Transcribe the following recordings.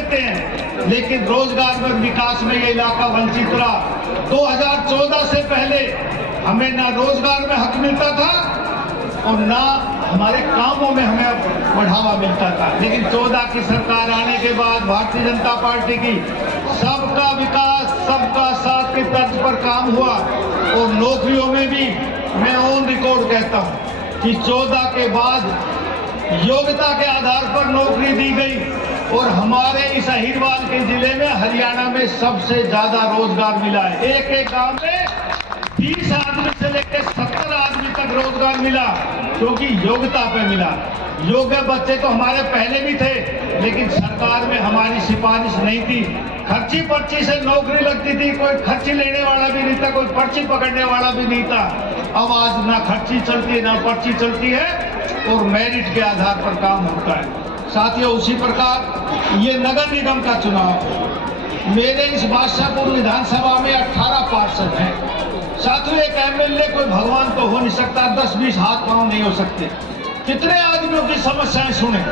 देते हैं, लेकिन रोजगार में विकास में ये इलाका वंचित रहा। 2014 से पहले हमें ना रोजगार में हक मिलता था और ना हमारे कामों में हमें बढ़ावा मिलता था। लेकिन 14 की सरकार आने के बाद भारतीय जनता पार्टी की सबका विकास सबका साथ की तर्ज पर काम हुआ और नौकरियों में भी मैं ऑन रिकॉर्ड कहता हूं कि 14 के बाद योग्यता के आधार पर नौकरी दी गई और हमारे इस अहिरवाल के जिले में हरियाणा में सबसे ज्यादा रोजगार मिला है। एक एक गांव में 20 आदमी से लेकर 70 आदमी तक रोजगार मिला, क्योंकि योग्यता पे मिला। योग्य बच्चे तो हमारे पहले भी थे, लेकिन सरकार में हमारी सिफारिश नहीं थी। खर्ची पर्ची से नौकरी लगती थी, कोई खर्ची लेने वाला भी नहीं था, कोई पर्ची पकड़ने वाला भी नहीं था। अब आज ना खर्ची चलती है ना पर्ची चलती है और मेरिट के आधार पर काम होता है। साथियों, उसी प्रकार ये नगर निगम का चुनाव, मेरे इस बादशाहपुर विधानसभा में 18 पार्षद हैं। साथियों, एक एमएलए कोई भगवान तो हो नहीं सकता, 10-20 हाथ पांव नहीं हो सकते। कितने आदमियों की समस्याएं सुने।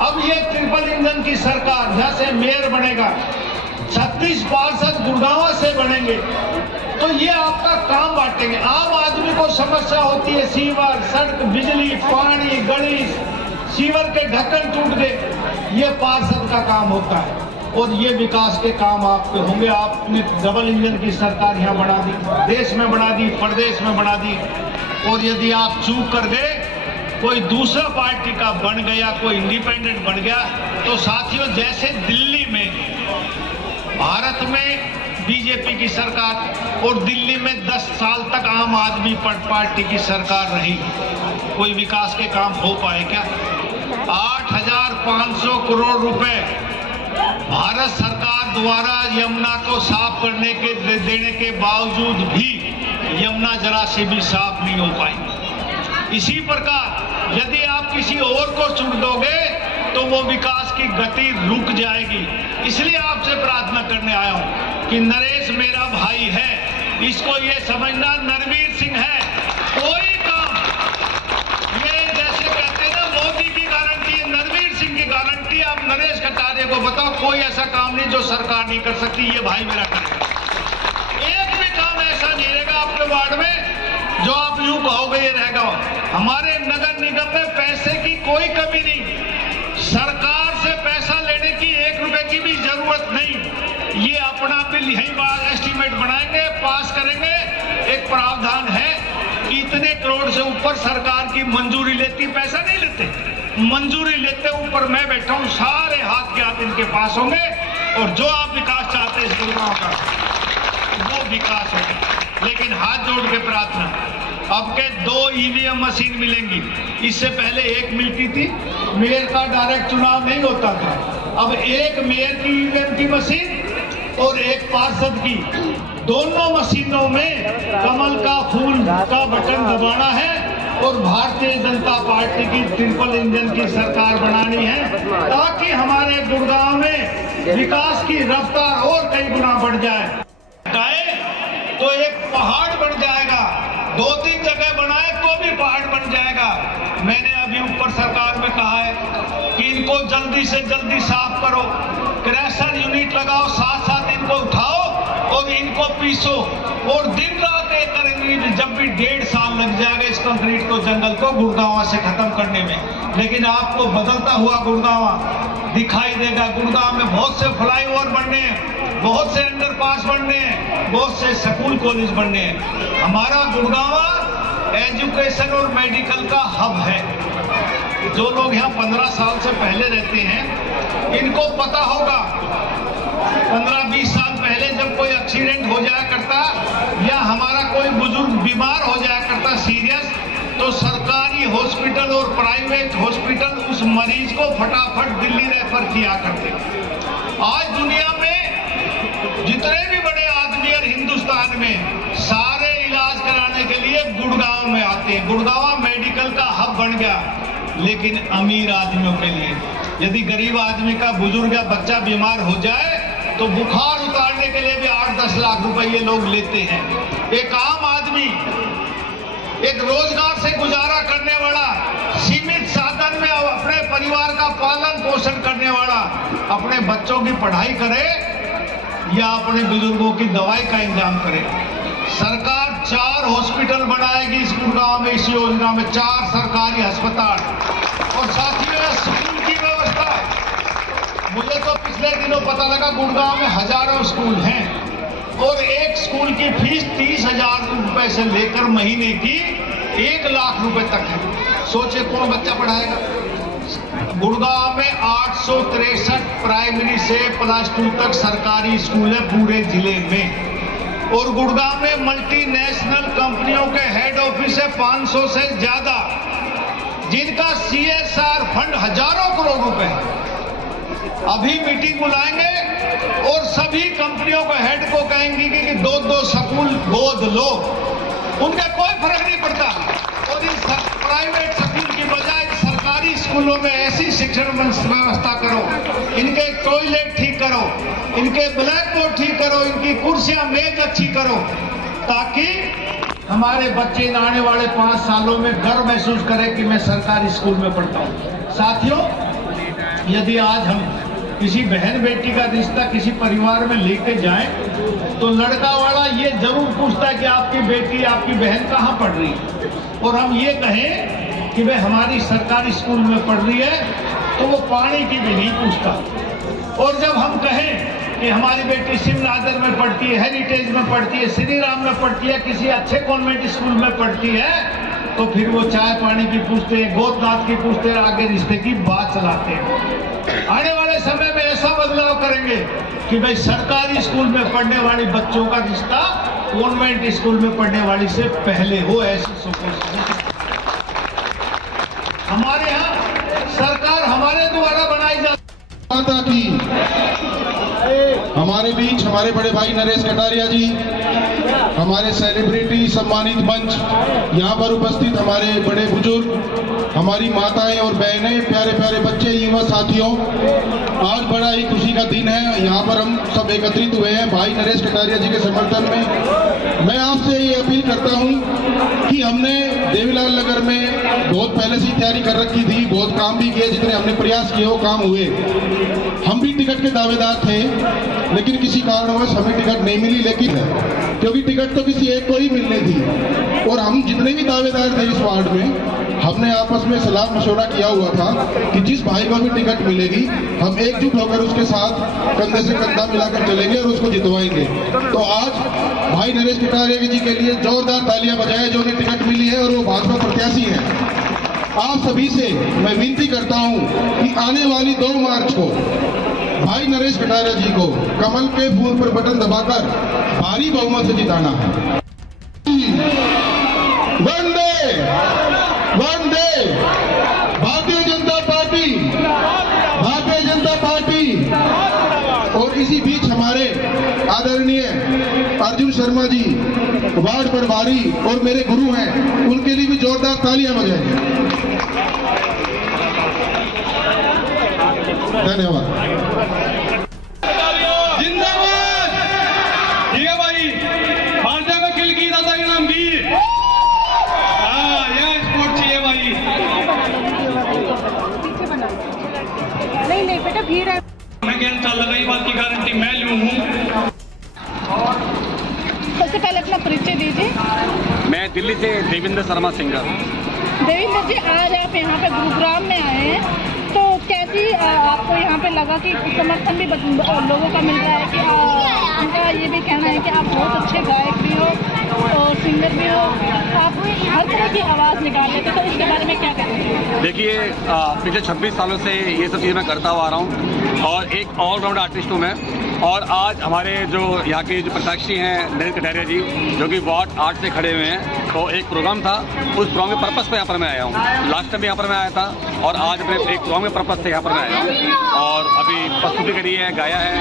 अब ये ट्रिपल इंजन की सरकार, जहां से मेयर बनेगा, 36 पार्षद गुड़गांव से बनेंगे, तो ये आपका काम बांटेंगे। आम आदमी को समस्या होती है, सीवर, सड़क, बिजली, पानी, गली, सीवर के ढक्कन टूट गए, ये पार्षद का काम होता है और ये विकास के काम आपके होंगे। आपने डबल इंजन की सरकार यहाँ बना दी, देश में बना दी, प्रदेश में बना दी, और यदि आप चूक कर गए, कोई दूसरा पार्टी का बन गया, कोई इंडिपेंडेंट बन गया, तो साथियों, जैसे दिल्ली में भारत में बीजेपी की सरकार और दिल्ली में 10 साल तक आम आदमी पार्टी की सरकार रही, कोई विकास के काम हो पाए क्या? 8,500 करोड़ रुपए भारत सरकार द्वारा यमुना को साफ करने के देने के बावजूद भी यमुना जरा से भी साफ नहीं हो पाई। इसी प्रकार यदि आप किसी और को चुन दोगे तो वो विकास की गति रुक जाएगी। इसलिए आपसे प्रार्थना करने आया हूं कि नरेश मेरा भाई है, इसको ये समझना नरवीर सिंह है। कोई काम ये जैसे कहते हैं ना, मोदी की गारंटी है, नरवीर सिंह की गारंटी। आप नरेश कटारिया को बताओ, कोई ऐसा काम नहीं जो सरकार नहीं कर सकती, ये भाई मेरा करेगा। एक भी काम ऐसा नहीं रहेगा आपके वार्ड में जो आप यूं कहोगे ये रहेगा। हमारे नगर निगम में पैसे की कोई कमी नहीं, सरकार से पैसा लेने की 1 रुपए की भी जरूरत नहीं। ये अपना बिल यही बार एस्टीमेट बनाएंगे, पास करेंगे। एक प्रावधान है कि इतने करोड़ से ऊपर सरकार की मंजूरी लेती, पैसा नहीं लेते, मंजूरी लेते। ऊपर मैं बैठा हूं, सारे हाथ के हाथ इनके पास होंगे और जो आप विकास चाहते हैं इस गुड़गांव का, वो विकास होगा। लेकिन हाथ जोड़ के प्रार्थना, अब के 2 ईवीएम मशीन मिलेंगी, इससे पहले 1 मिलती थी। मेयर का डायरेक्ट चुनाव नहीं होता था, अब 1 मेयर की ईवीएम की मशीन और 1 पार्षद की, दोनों मशीनों में कमल का फूल का बटन दबाना है और भारतीय जनता पार्टी की ट्रिपल इंजन की सरकार बनानी है, ताकि हमारे गुड़गांव में विकास की रफ्तार और कई गुना बढ़ जाए। तो एक पहाड़ बन जाएगा, 2-3 जगह बनाए तो भी पहाड़ बन जाएगा। मैंने अभी ऊपर सरकार में कहा है कि इनको जल्दी से जल्दी साफ करो, क्रैशर यूनिट लगाओ, साथ इनको उठाओ और इनको पीसो, और दिन रात एक करेंगे। जब भी 1.5 साल लग जाएगा इस कंक्रीट को, जंगल को गुड़गांव से खत्म करने में, लेकिन आपको बदलता हुआ गुड़गांव दिखाई देगा। गुड़गांव में बहुत से फ्लाईओवर बनने हैं, बहुत से अंडरपास बनने हैं, बहुत से स्कूल कॉलेज बनने हैं। हमारा गुड़गांव एजुकेशन और मेडिकल का हब है। जो लोग यहाँ 15 साल से पहले रहते हैं, इनको पता होगा 15-20 साल पहले जब कोई एक्सीडेंट हो जाया करता या हमारा कोई बुजुर्ग बीमार हो जाया करता सीरियस, तो सरकारी हॉस्पिटल और प्राइवेट हॉस्पिटल उस मरीज को फटाफट दिल्ली रेफर किया करते। आज दुनिया में जितने भी बड़े आदमी और हिंदुस्तान में सारे इलाज कराने के लिए गुड़गांव में आते हैं। गुड़गांव मेडिकल का हब बन गया, लेकिन अमीर आदमियों के लिए। यदि गरीब आदमी का बुजुर्ग या बच्चा बीमार हो जाए तो बुखार उतारने के लिए भी 8-10 लाख रुपए ये लोग लेते हैं। एक आम आदमी, एक रोजगार से गुजारा करने वाला, सीमित साधन में अपने परिवार का पालन पोषण करने वाला अपने बच्चों की पढ़ाई करे या अपने बुजुर्गों की दवाई का इंतजाम करे। सरकार 4 हॉस्पिटल बनाएगी इस गुड़गांव में, इस योजना में 4 सरकारी अस्पताल और साथियों स्कूल की व्यवस्था। मुझे तो पिछले दिनों पता लगा गुड़गांव में हजारों स्कूल हैं और एक स्कूल की फीस 30,000 रुपए से लेकर महीने की 1 लाख रुपए तक है। सोचे कौन बच्चा पढ़ाएगा। गुड़गांव में 863 प्राइमरी से +2 तक सरकारी स्कूल है पूरे जिले में और गुड़गांव में मल्टीनेशनल कंपनियों के हेड ऑफिस है 500 से ज्यादा, जिनका CSR फंड हजारों करोड़ रुपए है। अभी मीटिंग बुलाएंगे और सभी कंपनियों को हेड को कहेंगे कि 2-2 स्कूल गोद लो, उनका कोई फर्क नहीं पड़ता। और इस प्राइवेट स्कूल की बजाय सरकारी स्कूलों में ऐसी शिक्षण व्यवस्था करो, इनके टॉयलेट ठीक करो, इनके ब्लैक बोर्ड ठीक करो, इनकी कुर्सियां मेज अच्छी करो, ताकि हमारे बच्चे इन आने वाले 5 सालों में गर्व महसूस करें कि मैं सरकारी स्कूल में पढ़ता हूं। साथियों, यदि आज हम किसी बहन बेटी का रिश्ता किसी परिवार में लेके जाएं तो लड़का वाला ये जरूर पूछता है कि आपकी बेटी आपकी बहन कहाँ पढ़ रही है, और हम ये कहें कि वह हमारी सरकारी स्कूल में पढ़ रही है तो वो पानी की भी नहीं पूछता। और जब हम कहें कि हमारी बेटी शिवनादर में पढ़ती है, हेरिटेज में पढ़ती है, श्री राम में पढ़ती है, किसी अच्छे कॉन्वेंट स्कूल में पढ़ती है, तो फिर वो चाय पानी की पूछते हैं, गोद-दाद की पूछते हैं, आगे रिश्ते की बात चलाते हैं। आने वाले समय में ऐसा बदलाव करेंगे कि भाई सरकारी स्कूल में पढ़ने वाली बच्चों का रिश्ता कॉन्वेंट स्कूल में पढ़ने वाली से पहले हो। ऐसी सोच हमारे यहाँ सरकार हमारे द्वारा बनाई जाती की हमारे बीच हमारे बड़े भाई नरेश कटारिया जी, हमारे सेलिब्रिटी सम्मानित मंच, यहाँ पर उपस्थित हमारे बड़े बुजुर्ग, हमारी माताएं और बहनें, प्यारे प्यारे बच्चे, युवा साथियों, आज बड़ा ही खुशी का दिन है। यहाँ पर हम सब एकत्रित हुए हैं भाई नरेश कटारिया जी के समर्थन में। मैं आपसे ये अपील करता हूँ कि हमने देवीलाल नगर में बहुत पहले से तैयारी कर रखी थी, बहुत काम भी किए, जितने हमने प्रयास किए वो काम हुए। हम भी टिकट के दावेदार थे, लेकिन किसी कारणवश हमें टिकट नहीं मिली, लेकिन क्योंकि टिकट तो किसी एक को ही मिलनी थी और हम जितने भी दावेदार थे इस वार्ड में, हमने आपस में सलाह मशवरा किया हुआ था कि जिस भाई को भी टिकट मिलेगी हम एकजुट होकर उसके साथ कंधे से कंधा मिलाकर चलेंगे और उसको जितवाएंगे। तो आज भाई नरेश कटारिया जी के लिए जोरदार तालियां बजाएं जो उन्हें टिकट मिली है और वो भाजपा प्रत्याशी हैं। आप सभी से मैं विनती करता हूं कि आने वाली 2 मार्च को भाई नरेश कटारिया जी को कमल के फूल पर बटन दबाकर भारी बहुमत से जिताना है। वंदे वंदे भारतीय जनता पार्टी, भारतीय जनता पार्टी। और इसी बीच हमारे आदरणीय अर्जुन शर्मा जी वार्ड प्रभारी और मेरे गुरु हैं, उनके लिए भी जोरदार तालियां बजाएं। धन्यवाद। जिंदाबाद। ठीक है भाई, भारतीय को किल की दादा के नाम की। हाँ, यह स्पोर्ट चाहिए भाई। नहीं बेटा, भीड़ है। मैं कहना चाह लगा, ये बात की गारंटी मैं लूँ हूँ। सबसे पहले अपना परिचय दीजिए। मैं दिल्ली से देवेंद्र शर्मा सिंगर। देवेंद्र जी, आज आप यहाँ पे गुरुग्राम में आए हैं, तो कैसी आपको यहाँ पे लगा कि समर्थन भी लोगों का मिल रहा है कि उनका ये भी कहना है कि आप बहुत अच्छे गायक भी हो और सिंगर भी हो, आप हर तरह की आवाज़ निकाल लेते, तो इसके बारे में क्या कहेंगे? देखिए, पिछले 26 सालों से ये सब चीज़ें मैं करता हुआ आ रहा हूँ और एक ऑलराउंड आर्टिस्ट हूँ मैं। और आज हमारे जो यहाँ के जो प्रत्याशी हैं नरेश कटारिया जी, जो कि वार्ड 8 से खड़े हुए हैं, तो एक प्रोग्राम था, उस प्रोग्राम के पर्पज़ पे यहाँ पर मैं आया हूँ। लास्ट टाइम भी यहाँ पर मैं आया था और आज अपने एक प्रोग्राम के पर्पज़ से यहाँ पर मैं आया हूँ और अभी प्रस्तुति करी है, गाया है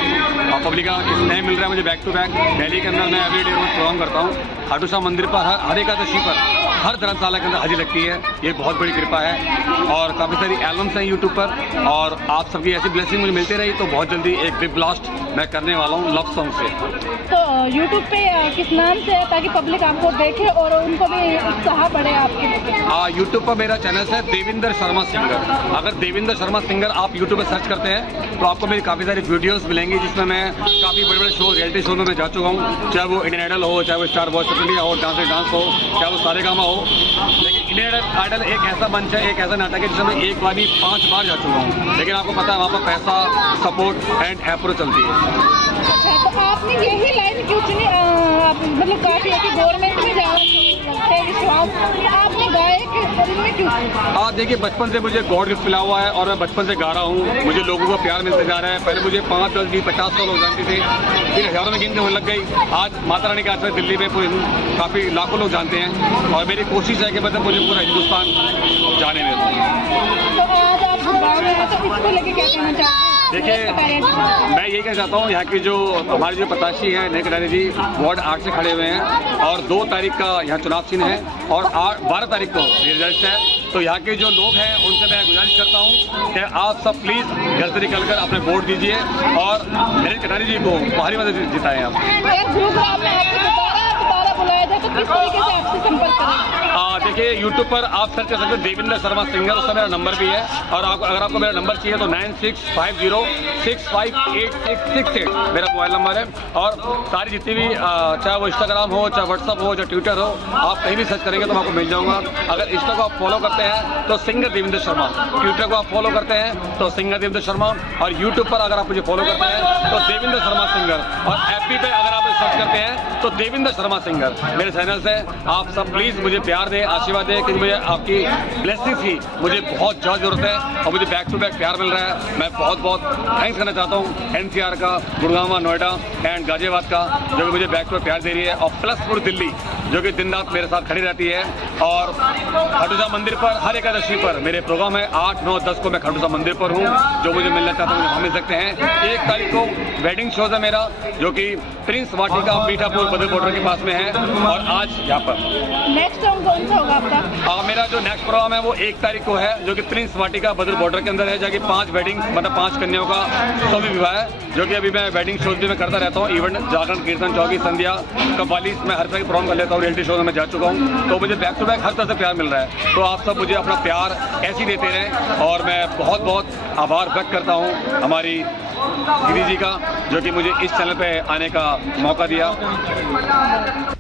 और पब्लिक का नहीं मिल रहा है मुझे बैक टू बैक। दिल्ली के अंदर मैं एवरी डे रोज प्रोग्राम करता हूँ खाटू श्याम मंदिर पर हर एकादशी पर हर धर्मशाला के अंदर हाजिरी लगती है। ये बहुत बड़ी कृपा है और काफ़ी सारी एल्बम्स हैं यूट्यूब पर और आप सबकी ऐसी ब्लेसिंग मुझे मिलती रही तो बहुत जल्दी एक बिग ब्लास्ट मैं करने वाला हूँ लव सॉन्ग से। तो यूट्यूब पे किस नाम से है ताकि पब्लिक आपको देखे और उनको भी उत्साह बढ़े आपके? यूट्यूब पर मेरा चैनल है देवेंद्र शर्मा सिंगर। अगर देवेंद्र शर्मा सिंगर आप यूट्यूब पर सर्च करते हैं तो आपको मेरी काफ़ी सारी वीडियोस मिलेंगी जिसमें मैं काफ़ी बड़े बड़े शो रियलिटी शो में मैं जा चुका हूँ, चाहे वो इंडियन आइडल हो, चाहे वो स्टार वॉइस ऑफ इंडिया हो, डांस हो, चाहे वो सारेगामा हो। लेकिन इंडियन आइडल एक ऐसा मंच है, एक ऐसा नाटक है जिसमें मैं एक बार नहीं 5 बार जा चुका हूँ। लेकिन आपको पता है वहाँ पर पैसा, सपोर्ट एंड अप्रोच चलती है। अच्छा, तो आपने यही लाइन क्यों चुनी? मतलब काफी है कि गवर्नमेंट में ज़्यादा लगता है विश्वास, आपने गायक में क्यों? देखिए बचपन से मुझे गॉड गिफ्ट मिला हुआ है और मैं बचपन से गा रहा हूँ। मुझे लोगों का प्यार मिलते जा रहा है। पहले मुझे 5, 10, 20, 50 100 लोग जानते थे, फिर हज़ारों में गिनती होने लग गई। आज माता रानी के आशीर्वाद दिल्ली में पूरे काफ़ी लाखों लोग जानते हैं और मेरी कोशिश है कि मतलब मुझे पूरा हिंदुस्तान जाने में। तो आज आप गाँव में हैं तो इसको लेके क्या कहना चाहते हैं? देखिए मैं यही कहना चाहता हूँ यहाँ की जो हमारे जो प्रत्याशी हैं नरेश कटारिया जी वार्ड 8 से खड़े हुए हैं और 2 तारीख का यहाँ चुनाव चिन्ह है और 12 तारीख को रिजल्ट है। तो यहाँ के जो लोग हैं उनसे मैं गुजारिश करता हूँ कि आप सब प्लीज़ घर से निकल कर अपने वोट दीजिए और नरेश कटारिया जी को भारी मदद जिताएं आप। अगर ग्रुप आपने आपसे दोबारा बुलाया जाए तो किस तरीके से आपसे संपर्क करें? देखिए यूट्यूब पर आप सर्च कर सकते हैं देवेंद्र शर्मा सिंगर, उसका मेरा नंबर भी है और अगर आपको मेरा नंबर चाहिए तो 9650658668 मेरा मोबाइल नंबर है। और सारी जितनी भी चाहे वो इंस्टाग्राम हो, चाहे व्हाट्सअप हो, चाहे ट्विटर हो, आप कहीं भी सर्च करेंगे तो मैं आपको मिल जाऊंगा। अगर इंस्टा को आप फॉलो करते हैं तो सिंगर देवेंद्र शर्मा, ट्विटर को आप फॉलो करते हैं तो सिंगर देवेंद्र शर्मा और यूट्यूब पर अगर आप मुझे फॉलो करते हैं तो देवेंद्र शर्मा सिंगर और एफबी पे अगर आप सर्च करते हैं तो देवेंद्र शर्मा सिंगर मेरे चैनल से। आप सब प्लीज़ मुझे प्यार दें, आशीर्वाद दें कि मुझे आपकी ब्लेसिंग थी, मुझे बहुत ज़्यादा ज़रूरत है और मुझे बैक टू बैक प्यार मिल रहा है। मैं बहुत बहुत थैंक्स करना चाहता हूँ NCR का, गुड़गांव, नोएडा एंड गाजियाबाद का जो कि मुझे बैक टू बैक प्यार दे रही है और प्लस पूरी दिल्ली जो कि दिन रात मेरे साथ खड़ी रहती है। और खाटू श्याम मंदिर पर हर एकादशी पर मेरे प्रोग्राम है 8, 9, 10 को मैं खाटू श्याम मंदिर पर हूँ। जो मुझे मिलना चाहता हूँ वहाँ मिल सकते हैं। 1 तारीख को वेडिंग शोज है मेरा जो कि प्रिंस वाटिका मीठापुर बदर बॉर्डर के पास में है और आज यहाँ पर नेक्स्ट सॉन्ग कौन सा होगा आपका? मेरा जो नेक्स्ट प्रोग्राम है वो 1 तारीख को है जो कि प्रिंस वाटिका बदर बॉर्डर के अंदर है, जहाँ की 5 वेडिंग मतलब 5 कन्याओं का सभी विवाह है जो कि अभी मैं वेडिंग शोज भी मैं करता रहता हूँ। इवेंट जागरण, कीर्तन, चौकी, संध्या, कव्वाली मैं हर तरह के प्रोग्राम कर लेता हूँ। रियलिटी शो में मैं जा चुका हूँ तो मुझे बैक टू बैक हर तरह से प्यार मिल रहा है। तो आप सब मुझे अपना प्यार ऐसे ही देते रहें और मैं बहुत बहुत आभार व्यक्त करता हूँ हमारी दीदी जी का जो कि मुझे इस चैनल पे आने का मौका दिया।